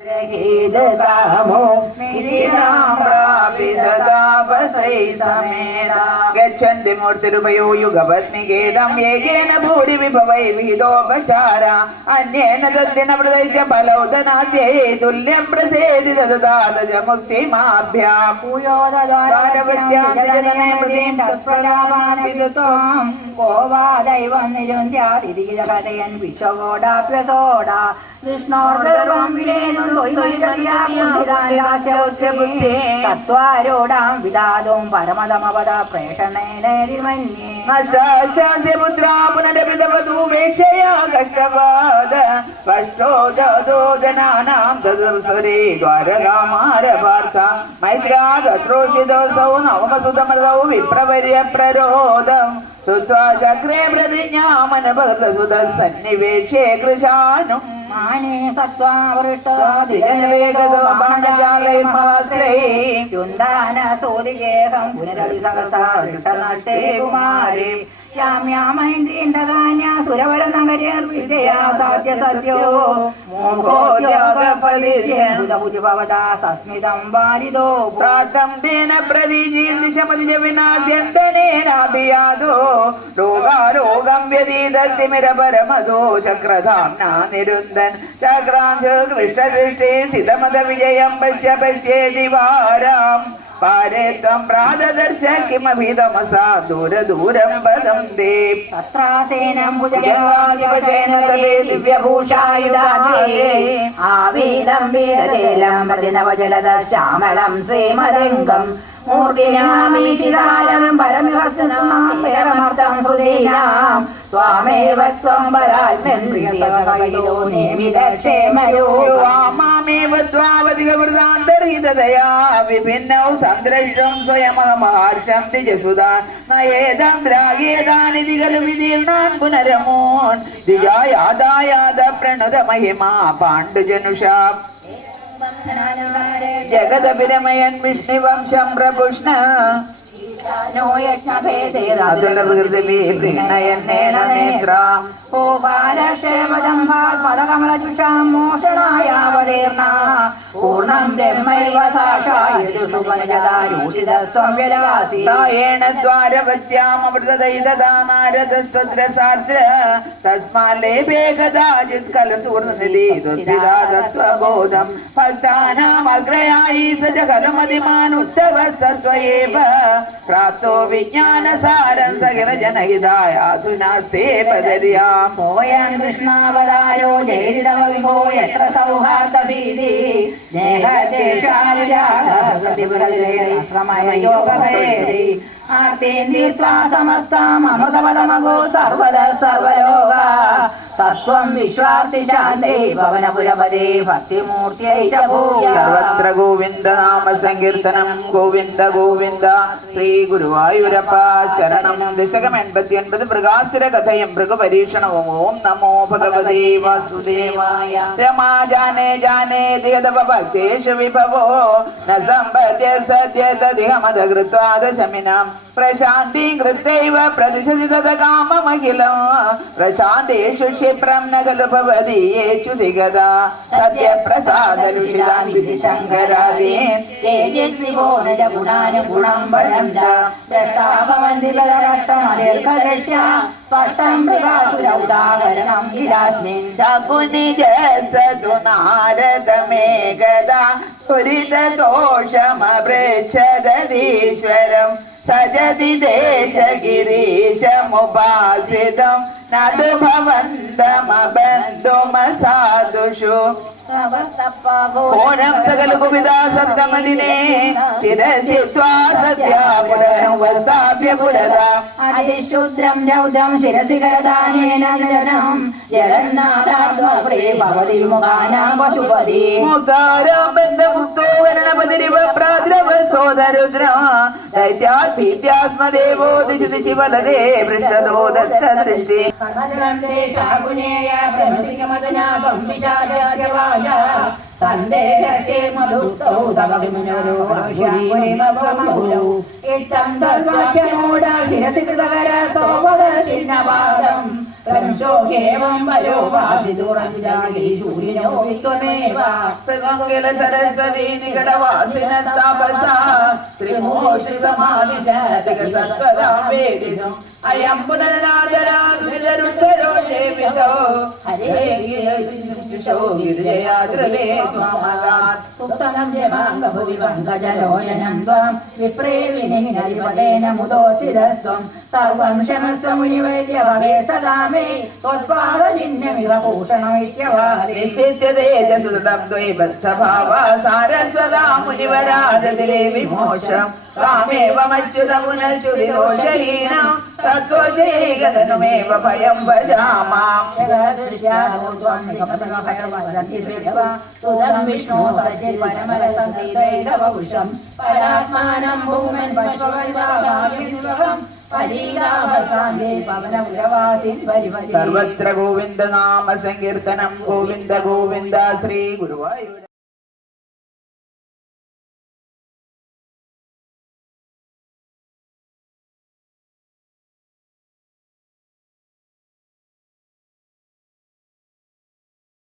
गृहीत दामो राम राम ഗ്രഹീതതാമോ പ്രാപിതതാപസൈ സമേത ഗച്ഛന്തി മൂർത്തിരുപയോ യുഗപത്നികേതം ഏകേന ഭൂരി വിഭവൈ വിഹിതോപചാര അന്യേന തദ്ദിന പ്രദൈച്ച ഫലൗദനാദ്യൈ തുല്യം പ്രസേതി ദദാതജ മുക്തിമാഭ്യാം ഭാരവത്യാന്തജനനെ പ്രതിം തത്പ്രലാപാനവിദുത്വം കോവാ ദൈവം നിരുന്ധ്യാതിരികഥയൻ വിശ്വകോടാപ്യസോട വിഷ്ണോർഗം വിലേനും തത്വാരൂഢാം വിദാതും പരമതമപദ പ്രേഷണേനരിമന്യേ നഷ്ടാസ്യ പുത്രാ പുനരഭിതവധൂപേക്ഷയാ കഷ്ടപാദ കഷ്ടോ ജാതോ ജനാനാം തദുർസുരേ ദ്വാരകാമാരപാർത്ഥ. മൈത്രാ തത്രോഷിതോസൗ നവമസുതമൃതൗ വിപ്രപര്യ പ്രരോദം. ശ്രുത്വാ ചക്രേ പ്രതിജ്ഞാമനഭഗത സുത സന്നിവേശേ കൃശാനും. മാനേ സത്വാവൃഷ്ടോ ദിഗനിവേഗതോ ബാണജാലൈർമഹാസ്ത്രൈ യുന്ദാന സോദിഗേഹം പുനരഭിസഹസാഷ്ടനഷ്ടേ കുമാരേ. യാമ്യാമൈന്ദ്രീന്ദ്രധാന്യ സുരവര നഗരേർ വിജയാ സാധ്യ സത്യോ. വാരിതോ. വിനാശ്യന്തനേനാഭിയാതോ രോഗാരോഗം നിരുന്ദൻ ചക്രാംശ കൃഷ്ണദൃഷ്ടേ സിതമത വിജയം പശ്യ പശ്യേതി വാരാം പാരേ ത്വം പ്രാതദർശ കിമഭിതമസാ ദൂര ദൂരം പദം ദേ. തത്രാസേനം ഭുജഗാധിപശേന തലേ ദിവ്യഭൂഷായുധാലേ ആവീതം വീരലേലം പ്രതിനവജലദ ശ്യാമളം ശ്രീമരംഗം മൂർത്തിനാമീശിതാരം പരമഹസ്തനാമർത്ഥം ശ്രുതീനാം ത്വാമേവ ത്വം പരാത്മേന്ദ്രിയോ നേമിതക്ഷേമയോ മാമേവ ത്വാവധികവൃതാന്തർഹിതതയാ വിഭിന്നൗ സന്ദ്രഷ്ടം സ്വയമഹമഹർഷം തിജസുതാൻ നയേദം ദ്രാഗേതാനിധി ഖലു വിദീർണാൻ പുനരമോൻ. പ്രണുത മഹിമാ പാണ്ഡുജനുഷാ. ജഗദഭിരമയൻ വിഷ്ണുവംശം പ്രഭുഷ്ണ ോ. മോഷണായാവതീർണ പൂർണം ബ്രഹ്മൈവ സാക്ഷായൂഷിതസ്വം വ്യലവാസി തായേണ ദ്വാരവത്യാമൃതദൈതദാനാരദസ്വദ്രസാദ്ര തസ്മാല്ലേഭേ കഥാചിത് കലസൂർണനിധീതുദ്ധിതാതത്വബോധം ഭക്താനാമഗ്രയായി സ ജഗലമതിമാനുദ്ധവ സത്വയേവ प्राप्तो विज्ञानसारं सकलजनहिदायासु नास्ते पदर्या सोऽयं कृष्णावदायो जयिदव विभो यत्र सौहार्दभीति नेहदेशार्यागभयति आर्ते नीत्वा समस्तामृतपदमगो सर्वदा सर्वयोगा സർവലോക സത്വം വിശ്വാർത്തി ശാന്തേ ഭവനപുരപദേ ഭക്തിമൂർത്തിയൈ സർവത്ര ഗോവിന്ദ നാമ സങ്കീർത്തനം ഗോവിന്ദ ഗോവിന്ദ. ശ്രീ ഗുരുവായൂരപ്പ ശരണം. ദശകം എൺപത്തി ഒൻപത് മൃഗാസുര കഥയും മൃഗപരീക്ഷണവും. ഓം നമോ ഭഗവതേ വാസുദേവായ. രമാ ജാനേ ജാനേ ധിഗതപ ഭക്തേഷു വിഭവോ ന സമ്പദ്യ സദ്യ തദിഹമതകൃത്വാദശമിനാം പ്രശാന്തി കൃത്യൈവ പ്രതിശതി തത കാമമഖിലം പ്രശാന്തേഷു ക്ഷിപ്രം ന ഖലു ഭവതീയേഷു ധിഗതാ സത്യപ്രസാദലുഷിതാൻ വിധി ശങ്കരാദീൻ ശകുനിജസതു നാരദമേകദാ. ദോഷമപൃച്ഛദീശ്വരം സജതി ദേശഗിരീശമുപാസിതം നതു ഭവന്തമബന്ധുമസാധുഷു ഓരം സകല കുപിതാ സപ്തമദിനെ ശിരസിത്വാ സത്യാപുരം വസ്താഭ്യ പുരതാ അതിശൂദ്രം രൗദ്രം ശിരസി കരദാനേന നിരനം ജഗന്നാഥാത്മപ്രേ ഭവതി മുഖാനാം പശുപതി മുക്താരം ബന്ധമുക്തോ വരണപതിരിവ പ്രാദ്രവ സോദരുദ്ര ദൈത്യാത്മദേവോ ദിശി ശിവലരേ പൃഷ്ഠതോ ദത്ത ദൃഷ്ടി സന്ദേഹേ മധുക്തൗ തവകിമിനോ ഇത്തം ധർവാക്യമൂഢ ശിരസി കൃതകര സോപദ ചിഹ്നപാദം പ്രംശോകേവം വരോ വാസിതുറം ജാതി സൂര്യനോ വിത്വമേവ പ്രഗംഗല സരസ്വതി നികടവാസിന താപസ ത്രിമൂർത്തി സമാധിശാസക സത്വതാം വേദിതും अयम्बुनन्नादराभिरुद्धरोषेवितो हरे गिरिशो गिरिजयाद्रवे त्वमगात् सुप्तनं जमाङ्गभुवि पङ्कजरोयनं त्वां विप्रेविनिः हरिपदेन मुदोतिरस्त्वं सर्वं शमस्व मुनिवैद्य भवे सदा मे त्वत्पादचिह्नमिव ഭയം ഭജാമാം സുതം വിഷ്ണു സച്ചിൽ പരമരസംഗീതൈതവപുഷം പരാത്മാനം ഭൂമൻ പശ്വപരിഭാഗം പരീതാഭസാന്തി പവനപുരവാസിൻ പരിപരി സർവത്ര ഗോവിന്ദ നാമ സങ്കീർത്തനം ഗോവിന്ദ ഗോവിന്ദ ശ്രീ ഗുരുവായൂർ